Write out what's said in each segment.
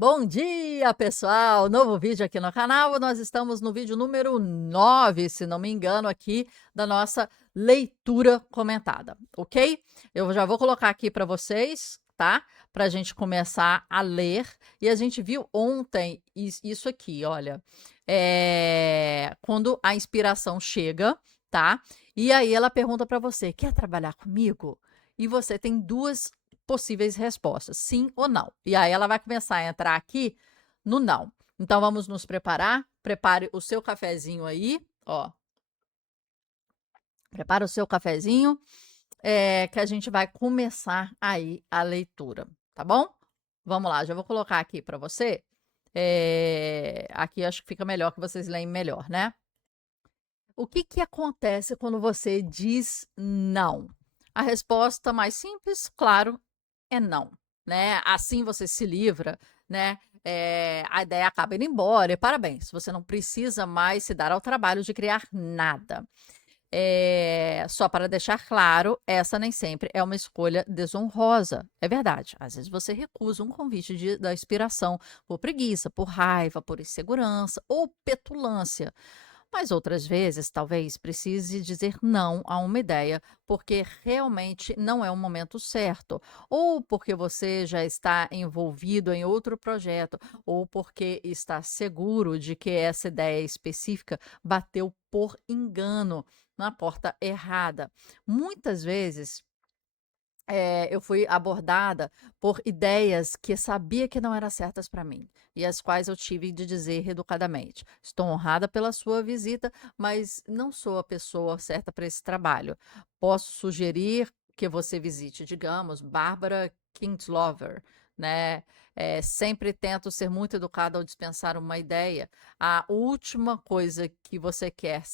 Bom dia, pessoal! Novo vídeo aqui no canal. Nós estamos no vídeo número 9, se não me engano, aqui da nossa leitura comentada, ok? Eu já vou colocar aqui para vocês, tá? Para a gente começar a ler. E a gente viu ontem isso aqui, olha. Quando a inspiração chega, tá? E aí ela pergunta para você: quer trabalhar comigo? E você tem duas possíveis respostas, sim ou não. E aí ela vai começar a entrar aqui no não. Então vamos nos preparar. Prepare o seu cafezinho aí, ó. Prepara o seu cafezinho, que a gente vai começar aí a leitura, tá bom? Vamos lá, já vou colocar aqui para você. Aqui acho que fica melhor, que vocês leem melhor, né? O que que acontece quando você diz não? A resposta mais simples, claro, é não, né? Assim você se livra, né? A ideia acaba indo embora, e parabéns, você não precisa mais se dar ao trabalho de criar nada. Só para deixar claro, essa nem sempre é uma escolha desonrosa. É verdade. Às vezes você recusa um convite da inspiração por preguiça, por raiva, por insegurança ou petulância. Mas outras vezes, talvez precise dizer não a uma ideia porque realmente não é o momento certo, ou porque você já está envolvido em outro projeto, ou porque está seguro de que essa ideia específica bateu por engano na porta errada. Muitas vezes eu fui abordada por ideias que sabia que não eram certas para mim e as quais eu tive de dizer educadamente: estou honrada pela sua visita, mas não sou a pessoa certa para esse trabalho. Posso sugerir que você visite, digamos, Bárbara Kingslover, né? Sempre tento ser muito educada ao dispensar uma ideia. A última coisa que você quer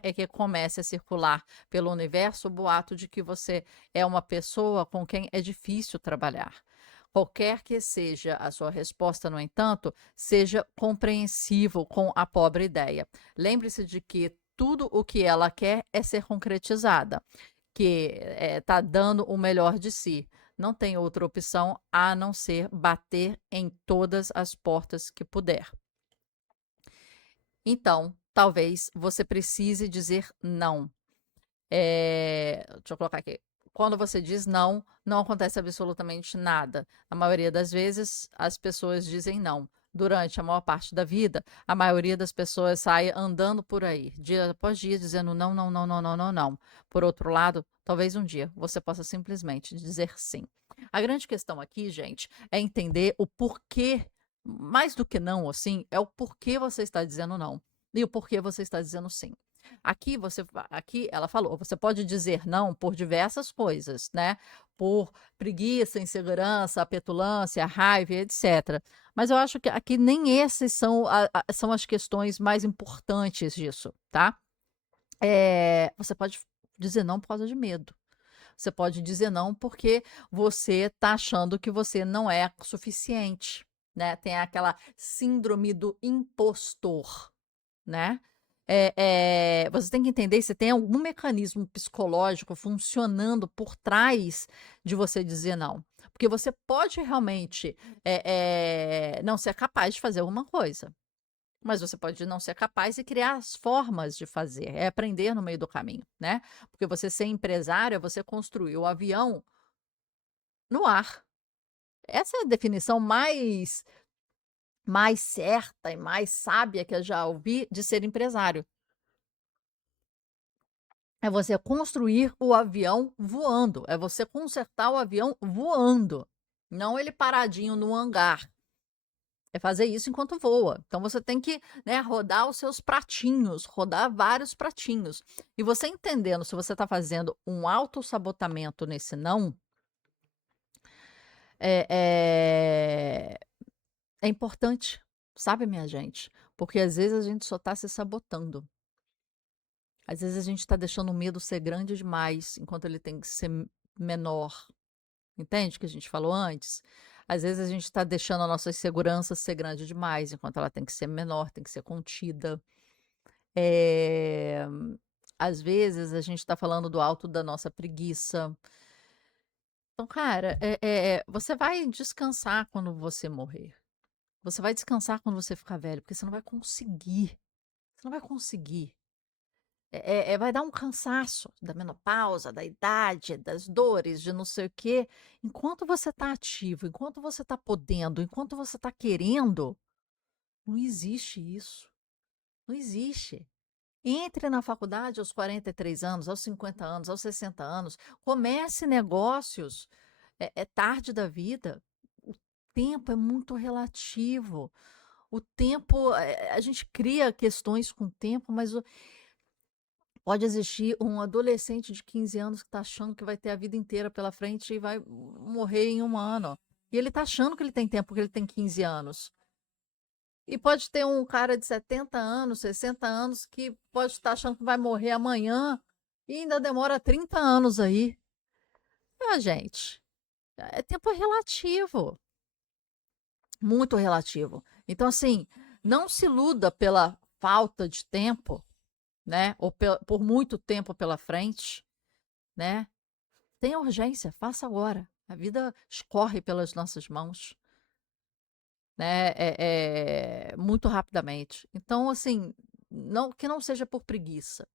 é que comece a circular pelo universo o boato de que você é uma pessoa com quem é difícil trabalhar. Qualquer que seja a sua resposta, no entanto, seja compreensivo com a pobre ideia. Lembre-se de que tudo o que ela quer é ser concretizada, que está dando o melhor de si. Não tem outra opção a não ser bater em todas as portas que puder. Então, talvez você precise dizer não. Deixa eu colocar aqui. Quando você diz não, não acontece absolutamente nada. A maioria das vezes, as pessoas dizem não. Durante a maior parte da vida, a maioria das pessoas sai andando por aí, dia após dia, dizendo não, não, não, não, não, não, não. Por outro lado, talvez um dia você possa simplesmente dizer sim. A grande questão aqui, gente, é entender o porquê, mais do que não, assim, é o porquê você está dizendo não e o porquê você está dizendo sim. Aqui ela falou, você pode dizer não por diversas coisas, né, por preguiça, insegurança, petulância, raiva e etcétera. Mas eu acho que aqui nem esses são as questões mais importantes disso, tá. Você pode dizer não por causa de medo. Você pode dizer não porque você está achando que você não é suficiente, né, tem aquela síndrome do impostor, né. Você tem que entender se tem algum mecanismo psicológico funcionando por trás de você dizer não. Porque você pode realmente, não ser capaz de fazer alguma coisa, mas você pode não ser capaz e criar as formas de fazer, é aprender no meio do caminho, né. Porque você ser empresária, você construiu o avião no ar. Essa é a definição mais certa e mais sábia que eu já ouvi de ser empresário. É você construir o avião voando, é você consertar o avião voando, não ele paradinho no hangar. É fazer isso enquanto voa. Então você tem que, né, rodar os seus pratinhos, rodar vários pratinhos. E você entendendo se você está fazendo um autossabotamento nesse não, é é é importante, sabe, minha gente? Porque às vezes a gente só está se sabotando. Às vezes a gente está deixando o medo ser grande demais, enquanto ele tem que ser menor. Entende o que a gente falou antes? Às vezes a gente está deixando a nossa insegurança ser grande demais, enquanto ela tem que ser menor, tem que ser contida. Eh, Às vezes a gente está falando do alto da nossa preguiça. Então, cara, você vai descansar quando você morrer. Você vai descansar quando você ficar velho, porque você não vai conseguir. Você não vai conseguir. Vai dar um cansaço da menopausa, da idade, das dores, de não sei o quê. Enquanto você está ativo, enquanto você está podendo, enquanto você está querendo, não existe isso. Não existe. Entre na faculdade aos 43 anos, aos 50 anos, aos 60 anos, comece negócios, é tarde da vida. O tempo é muito relativo. O tempo, a gente cria questões com o tempo, mas pode existir um adolescente de 15 anos que está achando que vai ter a vida inteira pela frente e vai morrer em 1 ano. E ele está achando que ele tem tempo porque ele tem 15 anos. E pode ter um cara de 70 anos, 60 anos, que pode estar achando que vai morrer amanhã e ainda demora 30 anos aí. Gente, tempo é relativo, muito relativo. Então, assim, não se iluda pela falta de tempo, né? Ou por muito tempo pela frente, né? Tem urgência, faça agora. A vida escorre pelas nossas mãos, né? Muito rapidamente. Então, assim, que não seja por preguiça,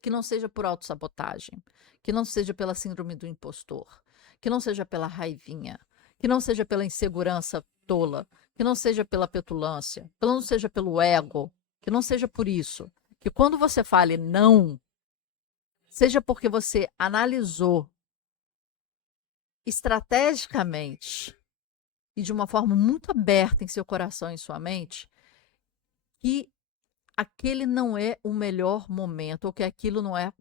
que não seja por autossabotagem, que não seja pela síndrome do impostor, que não seja pela raivinha, que não seja pela insegurança tola, que não seja pela petulância, que não seja pelo ego, que não seja por isso. Que quando você fale não, seja porque você analisou estrategicamente e de uma forma muito aberta em seu coração e em sua mente, que aquele não é o melhor momento, ou que aquilo não é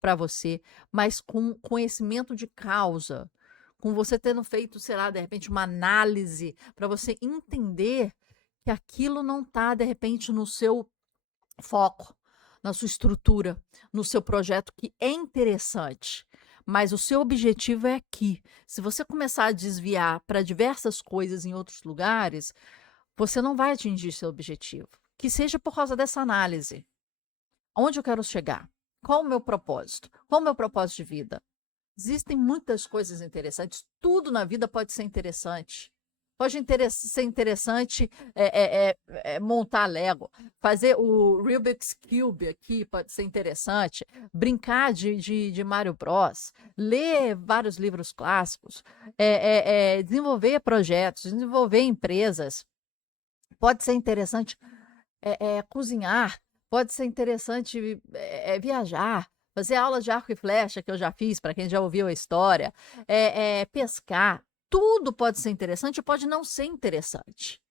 para você, mas com conhecimento de causa, com você tendo feito, sei lá, de repente, uma análise, para você entender que aquilo não está, de repente, no seu foco, na sua estrutura, no seu projeto, que é interessante. Mas o seu objetivo é aqui. Se você começar a desviar para diversas coisas em outros lugares, você não vai atingir seu objetivo. Que seja por causa dessa análise. Onde eu quero chegar? Qual o meu propósito? Qual o meu propósito de vida? Existem muitas coisas interessantes. Tudo na vida pode ser interessante. Pode ser interessante montar Lego, fazer o Rubik's Cube aqui pode ser interessante, brincar de Mario Bros, ler vários livros clássicos, desenvolver projetos, desenvolver empresas. Pode ser interessante cozinhar, pode ser interessante viajar, fazer aulas de arco e flecha, que eu já fiz, para quem já ouviu a história, pescar. Tudo pode ser interessante e pode não ser interessante.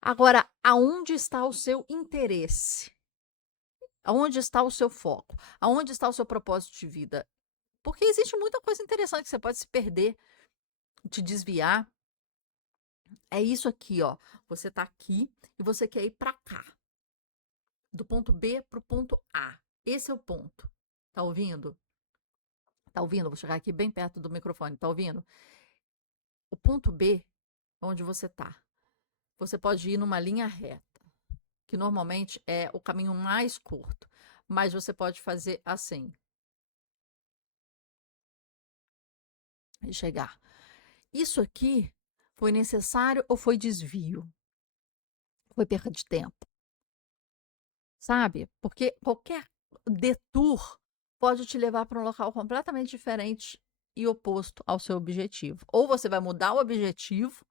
Agora, aonde está o seu interesse? Aonde está o seu foco? Aonde está o seu propósito de vida? Porque existe muita coisa interessante que você pode se perder, te desviar. É isso aqui, ó. Você está aqui e você quer ir para cá. Do ponto B para o ponto A. Esse é o ponto. Tá ouvindo? Tá ouvindo? Vou chegar aqui bem perto do microfone. Tá ouvindo? O ponto B, onde você tá, você pode ir numa linha reta, que normalmente é o caminho mais curto, mas você pode fazer assim e chegar. Isso aqui foi necessário ou foi desvio? Foi perda de tempo? Sabe? Porque qualquer detour pode te levar para um local completamente diferente e oposto ao seu objetivo. Ou você vai mudar o objetivo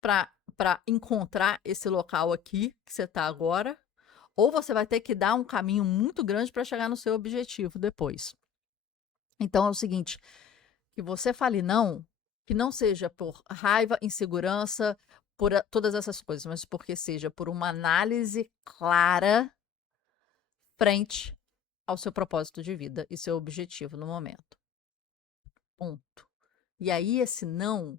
para encontrar esse local aqui que você está agora, ou você vai ter que dar um caminho muito grande para chegar no seu objetivo depois. Então é o seguinte, que você fale não, que não seja por raiva, insegurança, por todas essas coisas, mas porque seja por uma análise clara frente ao seu propósito de vida e seu objetivo no momento. Ponto. E aí esse não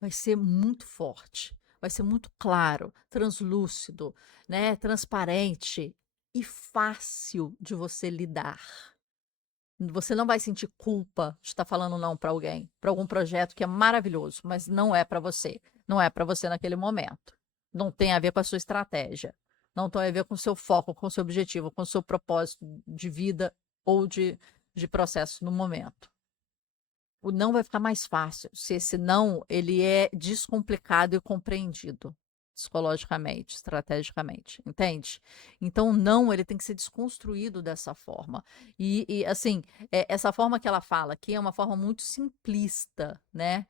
vai ser muito forte, vai ser muito claro, translúcido, né, transparente e fácil de você lidar. Você não vai sentir culpa de estar falando não para alguém, para algum projeto que é maravilhoso, mas não é para você. Não é para você naquele momento. Não tem a ver com a sua estratégia. Não tem a ver com o seu foco, com o seu objetivo, com o seu propósito de vida ou de processo no momento. O não vai ficar mais fácil se esse não ele é descomplicado e compreendido. psicologicamente, estrategicamente, entende? Então, não, ele tem que ser desconstruído dessa forma. Assim, essa forma que ela fala aqui é uma forma muito simplista, né?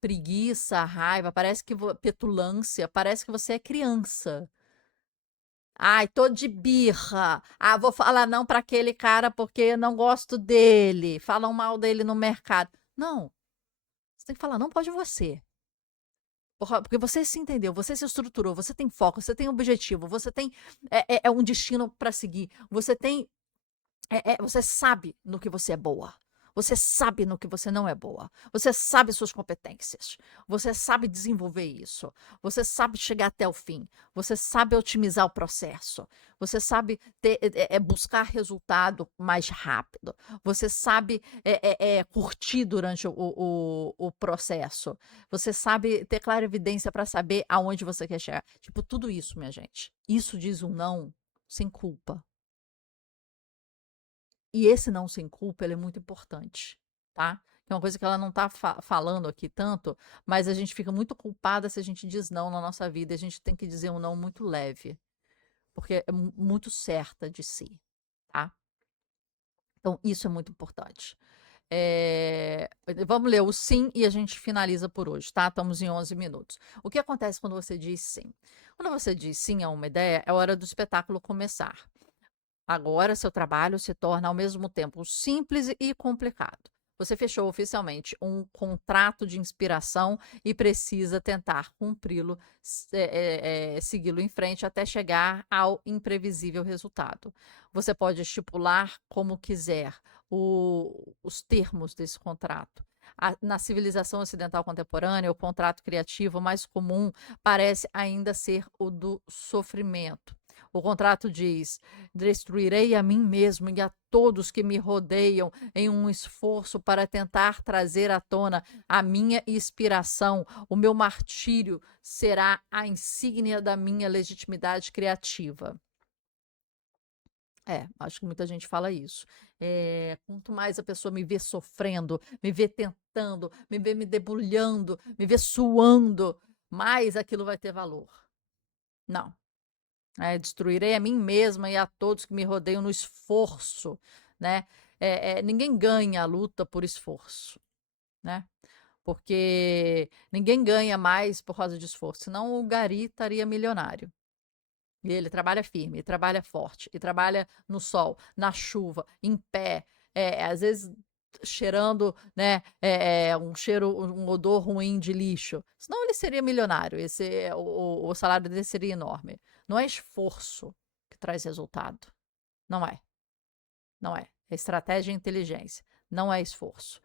Preguiça, raiva, parece que petulância, parece que você é criança. Ai, tô de birra. Ah, vou falar não para aquele cara porque não gosto dele. Falam mal dele no mercado. Não, você tem que falar não pode você. Porque você se entendeu, você se estruturou, você tem foco, você tem objetivo, você tem um destino para seguir, você tem você sabe no que você é boa. Você sabe no que você não é boa. Você sabe suas competências. Você sabe desenvolver isso. Você sabe chegar até o fim. Você sabe otimizar o processo. Você sabe buscar resultado mais rápido. Você sabe curtir durante o processo. Você sabe ter clara evidência para saber aonde você quer chegar. Tipo, tudo isso, minha gente. Isso diz um não sem culpa. E esse não sem culpa, ele é muito importante, tá? É uma coisa que ela não tá falando aqui tanto, mas a gente fica muito culpada se a gente diz não na nossa vida. E a gente tem que dizer um não muito leve, porque é muito certa de si, tá? Então, isso é muito importante. Vamos ler o sim e a gente finaliza por hoje, tá? Estamos em 11 minutos. O que acontece quando você diz sim? Quando você diz sim a uma ideia, é hora do espetáculo começar. Agora, seu trabalho se torna ao mesmo tempo simples e complicado. Você fechou oficialmente um contrato de inspiração e precisa tentar cumpri-lo, segui-lo em frente até chegar ao imprevisível resultado. Você pode estipular como quiser os termos desse contrato. Na civilização ocidental contemporânea, o contrato criativo mais comum parece ainda ser o do sofrimento. O contrato diz: destruirei a mim mesmo e a todos que me rodeiam em um esforço para tentar trazer à tona a minha inspiração. O meu martírio será a insígnia da minha legitimidade criativa. Acho que muita gente fala isso. Quanto mais a pessoa me vê sofrendo, me vê tentando, me vê me debulhando, me vê suando, mais aquilo vai ter valor. Não. Destruirei a mim mesma e a todos que me rodeiam no esforço, né? Ninguém ganha a luta por esforço, né? Porque ninguém ganha mais por causa de esforço, senão o Gari estaria milionário. E ele trabalha firme, trabalha forte, e trabalha no sol, na chuva, em pé, às vezes cheirando, né, um odor ruim de lixo. Senão ele seria milionário, o salário dele seria enorme. Não é esforço que traz resultado. Não é. Não é. É estratégia e inteligência. Não é esforço.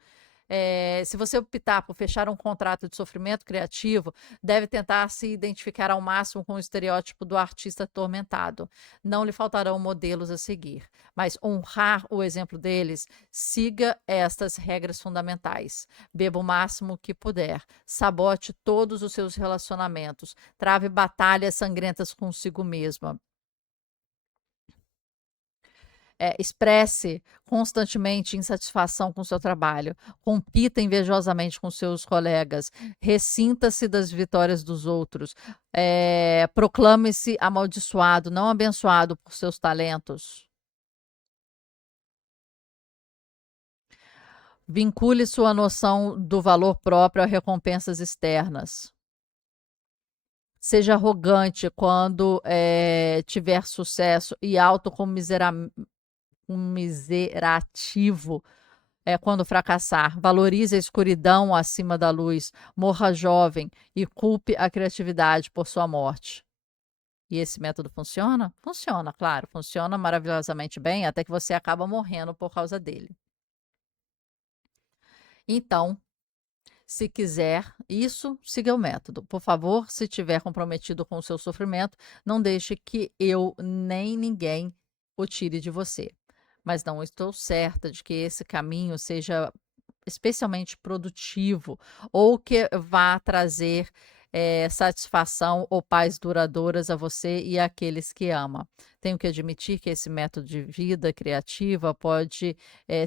Se você optar por fechar um contrato de sofrimento criativo, deve tentar se identificar ao máximo com o estereótipo do artista atormentado. Não lhe faltarão modelos a seguir, mas honrar o exemplo deles, siga estas regras fundamentais. Beba o máximo que puder, sabote todos os seus relacionamentos, trave batalhas sangrentas consigo mesma. Expresse constantemente insatisfação com o seu trabalho, compita invejosamente com seus colegas, ressinta-se das vitórias dos outros, proclame-se amaldiçoado, não abençoado por seus talentos. Vincule sua noção do valor próprio a recompensas externas. Seja arrogante quando tiver sucesso e autocomiserativo quando fracassar. Valorize a escuridão acima da luz. Morra jovem e culpe a criatividade por sua morte. E esse método funciona? Funciona, claro. Funciona maravilhosamente bem, até que você acaba morrendo por causa dele. Então, se quiser isso, siga o método. Por favor, se estiver comprometido com o seu sofrimento, não deixe que eu nem ninguém o tire de você. Mas não estou certa de que esse caminho seja especialmente produtivo ou que vá trazer satisfação ou paz duradouras a você e àqueles que ama. tenho que admitir que esse método de vida criativa pode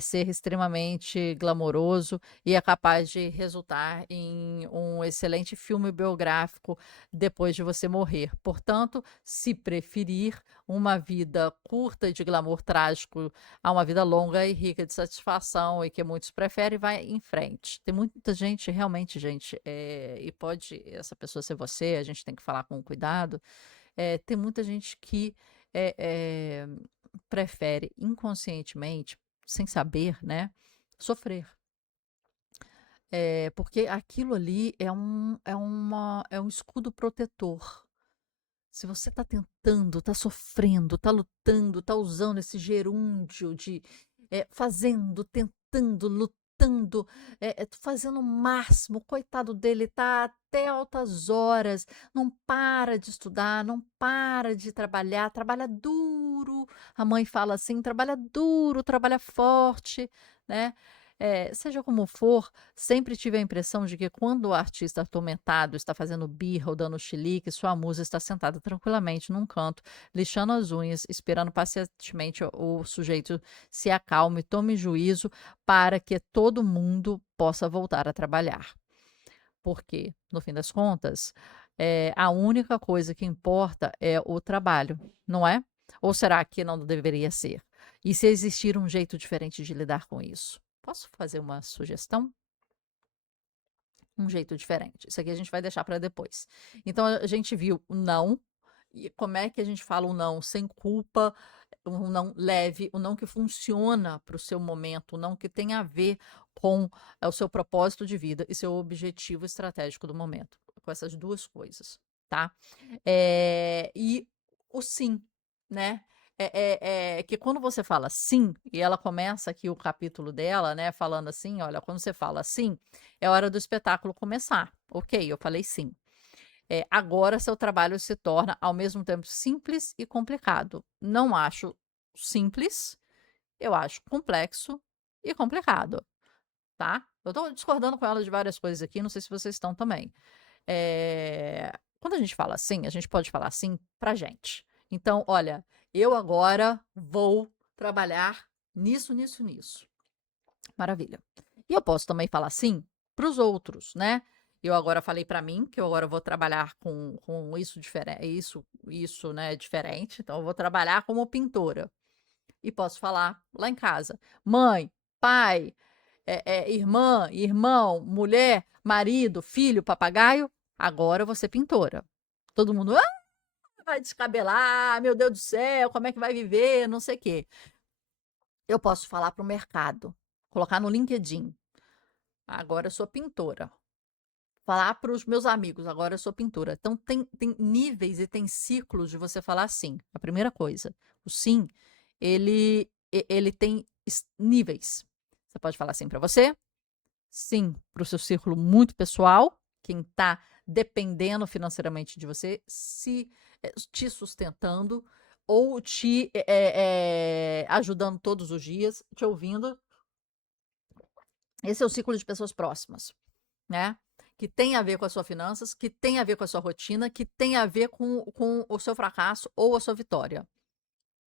ser extremamente glamouroso e é capaz de resultar em um excelente filme biográfico depois de você morrer. Portanto, se preferir uma vida curta e de glamour trágico a uma vida longa e rica de satisfação e que muitos preferem, vai em frente. Tem muita gente, realmente, gente, e pode essa pessoa ser você, a gente tem que falar com cuidado. Tem muita gente que eh, eh, prefere inconscientemente, sem saber, né, sofrer. Porque aquilo ali é um escudo protetor. Se você está tentando, está sofrendo, está lutando, está usando esse gerúndio de fazendo, tentando, lutando, fazendo o máximo, coitado dele, está até altas horas, não para de estudar, não para de trabalhar, trabalha duro. A mãe fala assim: trabalha duro, trabalha forte, né? Seja como for, sempre tive a impressão de que quando o artista atormentado está fazendo birra ou dando chilique, sua musa está sentada tranquilamente num canto, lixando as unhas, esperando pacientemente o sujeito se acalme, tome juízo para que todo mundo possa voltar a trabalhar. Porque, no fim das contas, a única coisa que importa é o trabalho, não é? Ou será que não deveria ser? E se existir um jeito diferente de lidar com isso? Posso fazer uma sugestão? Um jeito diferente. Isso aqui a gente vai deixar para depois. Então a gente viu o não, e como é que a gente fala o não sem culpa, um não leve, o não que funciona para o seu momento, o não que tem a ver com o seu propósito de vida e seu objetivo estratégico do momento. Com essas duas coisas, tá? E o sim, né? Que quando você fala sim, e ela começa aqui o capítulo dela, né, falando assim: olha, quando você fala sim, é hora do espetáculo começar. Ok, eu falei sim. Agora seu trabalho se torna ao mesmo tempo simples e complicado. Não acho simples, eu acho complexo e complicado, tá? Eu estou discordando com ela de várias coisas aqui, não sei se vocês estão também. Quando a gente fala assim, a gente pode falar assim pra gente. Então, olha, eu agora vou trabalhar nisso, nisso, nisso. Maravilha. E eu posso também falar sim para os outros, né? Eu agora falei para mim que eu agora vou trabalhar com isso diferente, isso, né, diferente. Então, eu vou trabalhar como pintora. E posso falar lá em casa: mãe, pai, irmã, irmão, mulher, marido, filho, papagaio, agora eu vou ser pintora. Todo mundo, vai descabelar, meu Deus do céu, como é que vai viver, não sei o quê. Eu posso falar para o mercado, colocar no LinkedIn, agora eu sou pintora. Falar para os meus amigos, agora eu sou pintora. Então, tem níveis e tem ciclos de você falar sim. A primeira coisa, o sim, ele tem níveis. Você pode falar sim para você, sim para o seu círculo muito pessoal, quem está dependendo financeiramente de você, te sustentando ou te ajudando todos os dias, te ouvindo. Esse é o ciclo de pessoas próximas, né? Que tem a ver com as suas finanças, que tem a ver com a sua rotina, que tem a ver com o seu fracasso ou a sua vitória.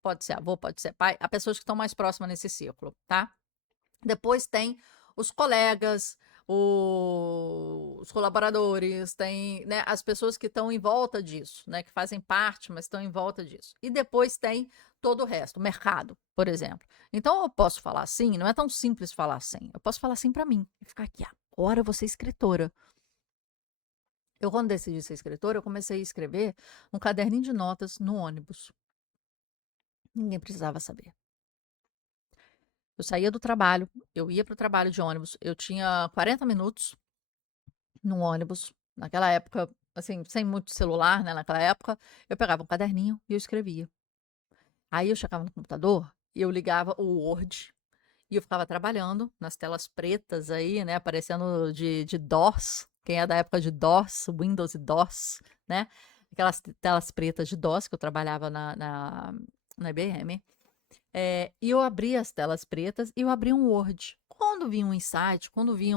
Pode ser avô, pode ser pai, há pessoas que estão mais próximas nesse ciclo, tá? Depois tem os colegas, os colaboradores, tem, né, as pessoas que estão em volta disso, né, que fazem parte, mas estão em volta disso. E depois tem todo o resto, o mercado, por exemplo. Então eu posso falar assim, não é tão simples falar assim. Eu posso falar assim para mim e ficar aqui, agora eu vou ser escritora. Eu, quando decidi ser escritora, eu comecei a escrever um caderninho de notas no ônibus. Ninguém precisava saber. Eu saía do trabalho, eu ia para o trabalho de ônibus, eu tinha 40 minutos no ônibus. Naquela época, assim, sem muito celular, né? Naquela época, eu pegava um caderninho e eu escrevia. Aí eu chegava no computador e eu ligava o Word e eu ficava trabalhando nas telas pretas aí, né? Aparecendo de DOS. Quem é da época de DOS, Windows e DOS, né? Aquelas telas pretas de DOS que eu trabalhava na IBM. E eu abria as telas pretas e eu abria um Word. Quando vinha um insight, quando vinha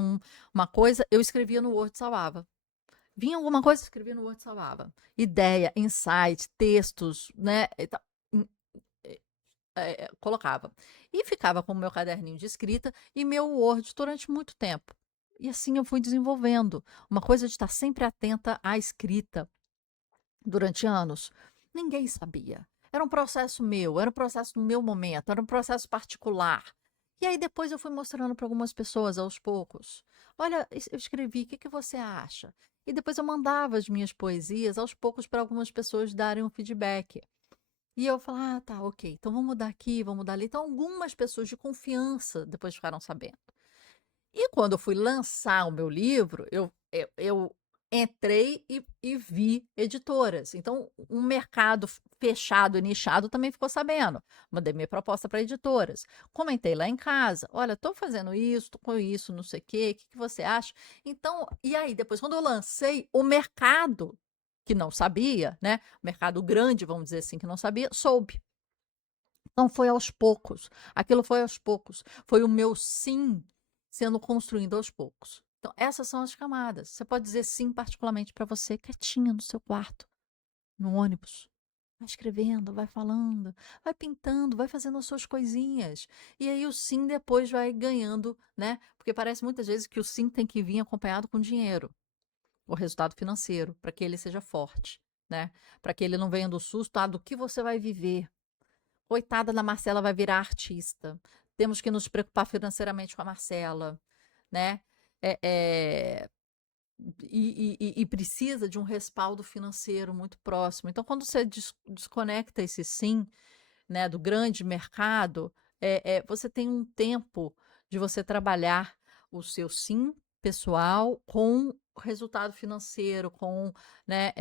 uma coisa, eu escrevia no Word e salvava. Vinha alguma coisa, escrevia no Word e salvava. Ideia, insight, textos, né? colocava. E ficava com o meu caderninho de escrita e meu Word durante muito tempo. E assim eu fui desenvolvendo. Uma coisa de estar sempre atenta à escrita durante anos. Ninguém sabia. Era um processo meu, era um processo do meu momento, era um processo particular. E aí depois eu fui mostrando para algumas pessoas aos poucos. Olha, eu escrevi, o que que você acha? E depois eu mandava as minhas poesias aos poucos para algumas pessoas darem um feedback. E eu falava, ah, tá, ok, então vamos mudar aqui, vamos mudar ali. Então algumas pessoas de confiança depois ficaram sabendo. E quando eu fui lançar o meu livro, eu entrei e vi editoras. Então, um mercado fechado e nichado também ficou sabendo. Mandei minha proposta para editoras. Comentei lá em casa: olha, estou fazendo isso, estou com isso, não sei o que que você acha? Então, e aí, depois, quando eu lancei, o mercado que não sabia, né? O mercado grande, vamos dizer assim, que não sabia, soube. Então foi aos poucos, aquilo foi aos poucos, foi o meu sim sendo construído aos poucos. Então essas são as camadas. Você pode dizer sim particularmente para você, quietinha no seu quarto, no ônibus. Vai escrevendo, vai falando, vai pintando, vai fazendo as suas coisinhas. E aí o sim depois vai ganhando, né? Porque parece muitas vezes que o sim tem que vir acompanhado com dinheiro, o resultado financeiro, para que ele seja forte, né? Para que ele não venha do susto, do que você vai viver. Coitada da Marcela, vai virar artista. Temos que nos preocupar financeiramente com a Marcela, né? É, é, e precisa de um respaldo financeiro muito próximo. Então, quando você desconecta esse sim, né, do grande mercado, você tem um tempo de você trabalhar o seu sim pessoal com resultado financeiro, com, né,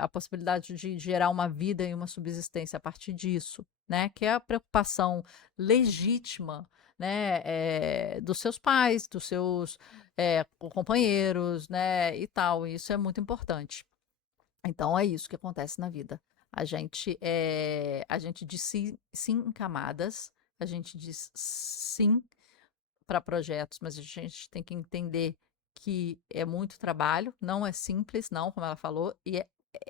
a possibilidade de gerar uma vida e uma subsistência a partir disso, né, que é a preocupação legítima, né, dos seus pais, dos seus companheiros, né, e tal. E isso é muito importante. Então é isso que acontece na vida. A gente diz sim, sim em camadas, a gente diz sim para projetos, mas a gente tem que entender que é muito trabalho, não é simples, não, como ela falou, e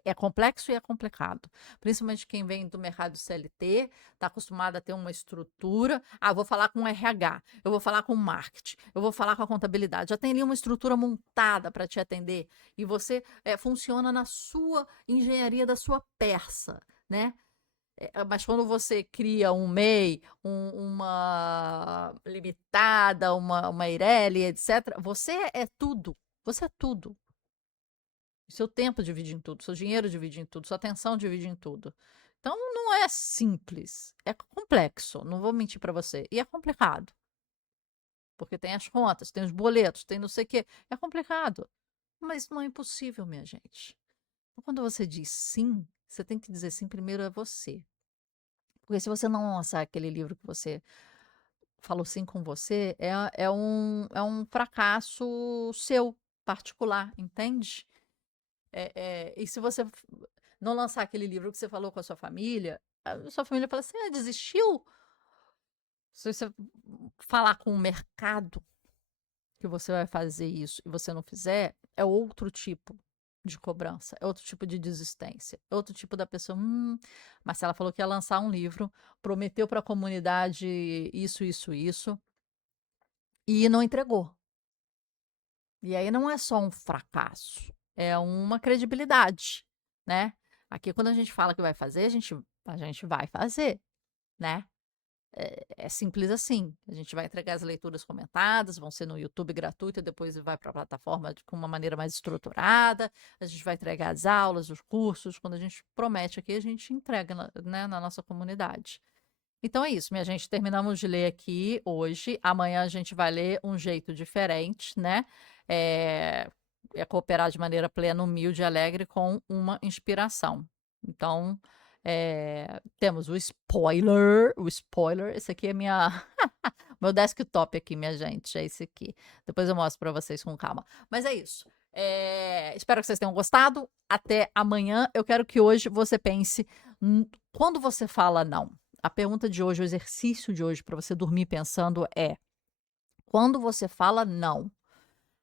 é complexo e é complicado. Principalmente quem vem do mercado CLT, está acostumado a ter uma estrutura. Ah, vou falar com o RH, eu vou falar com o marketing, eu vou falar com a contabilidade. Já tem ali uma estrutura montada para te atender. E você funciona na sua engenharia da sua peça, né? Mas quando você cria um MEI, uma limitada, uma Eireli, etc., você é tudo. Você é tudo. Seu tempo divide em tudo, seu dinheiro divide em tudo, sua atenção divide em tudo. Então não é simples, é complexo, não vou mentir para você. E é complicado, porque tem as contas, tem os boletos, tem não sei o quê. É complicado, mas não é impossível, minha gente. Então, quando você diz sim, você tem que dizer sim primeiro a você. Porque se você não lançar aquele livro que você falou sim com você, é um fracasso seu, particular, entende? E se você não lançar aquele livro que você falou com a sua família fala assim: desistiu? Se você falar com o mercado que você vai fazer isso e você não fizer, é outro tipo de cobrança, é outro tipo de desistência, é outro tipo da pessoa. Marcela falou que ia lançar um livro, prometeu para a comunidade isso, isso, isso, e não entregou. E aí não é só um fracasso, é uma credibilidade, né? Aqui, quando a gente fala que vai fazer, a gente vai fazer, né? É simples assim. A gente vai entregar as leituras comentadas, vão ser no YouTube gratuito, e depois vai para a plataforma com uma maneira mais estruturada. A gente vai entregar as aulas, os cursos. Quando a gente promete aqui, a gente entrega, né, na nossa comunidade. Então é isso, minha gente. Terminamos de ler aqui hoje. Amanhã a gente vai ler um jeito diferente, né? É, cooperar de maneira plena, humilde e alegre com uma inspiração. Então, temos o spoiler. O spoiler, esse aqui é meu desktop aqui, minha gente. É esse aqui. Depois eu mostro para vocês com calma. Mas é isso. Espero que vocês tenham gostado. Até amanhã. Eu quero que hoje você pense quando você fala não. A pergunta de hoje, o exercício de hoje para você dormir pensando é: quando você fala não,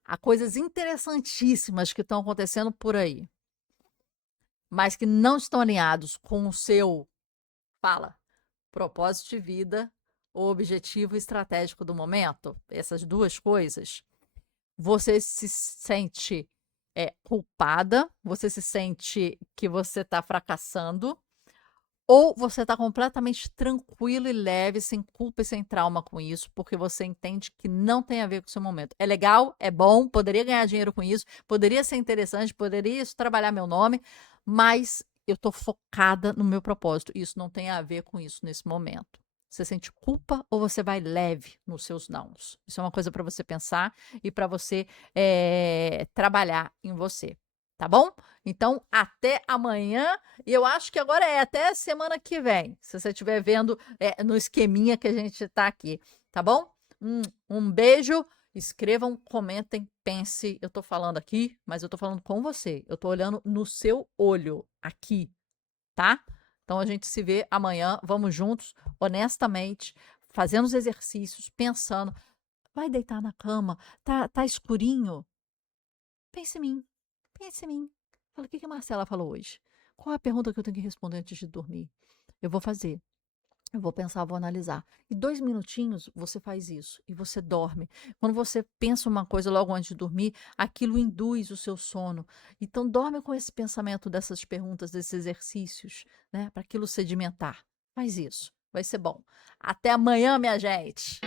há coisas interessantíssimas que estão acontecendo por aí, mas que não estão alinhados com o seu fala. propósito de vida, o objetivo estratégico do momento, essas duas coisas, você se sente culpada, você se sente que você está fracassando, ou você está completamente tranquilo e leve, sem culpa e sem trauma com isso, porque você entende que não tem a ver com o seu momento. É legal, é bom, poderia ganhar dinheiro com isso, poderia ser interessante, poderia isso trabalhar meu nome, mas eu estou focada no meu propósito. Isso não tem a ver com isso nesse momento. Você sente culpa ou você vai leve nos seus nãos? Isso é uma coisa para você pensar e para você trabalhar em você, tá bom? Então, até amanhã. E eu acho que agora é até semana que vem, se você estiver vendo no esqueminha que a gente está aqui, tá bom? Um beijo, escrevam, comentem, pense. Eu estou falando aqui, mas eu estou falando com você. Eu estou olhando no seu olho aqui, tá? Então a gente se vê amanhã. Vamos juntos, honestamente, fazendo os exercícios, pensando. Vai deitar na cama, tá escurinho? Pense em mim, pense em mim. Fala, o que que a Marcela falou hoje? Qual é a pergunta que eu tenho que responder antes de dormir? Eu vou fazer. Eu vou pensar, vou analisar. E 2 minutinhos você faz isso e você dorme. Quando você pensa uma coisa logo antes de dormir, aquilo induz o seu sono. Então dorme com esse pensamento dessas perguntas, desses exercícios, né, para aquilo sedimentar. Faz isso, vai ser bom. Até amanhã, minha gente.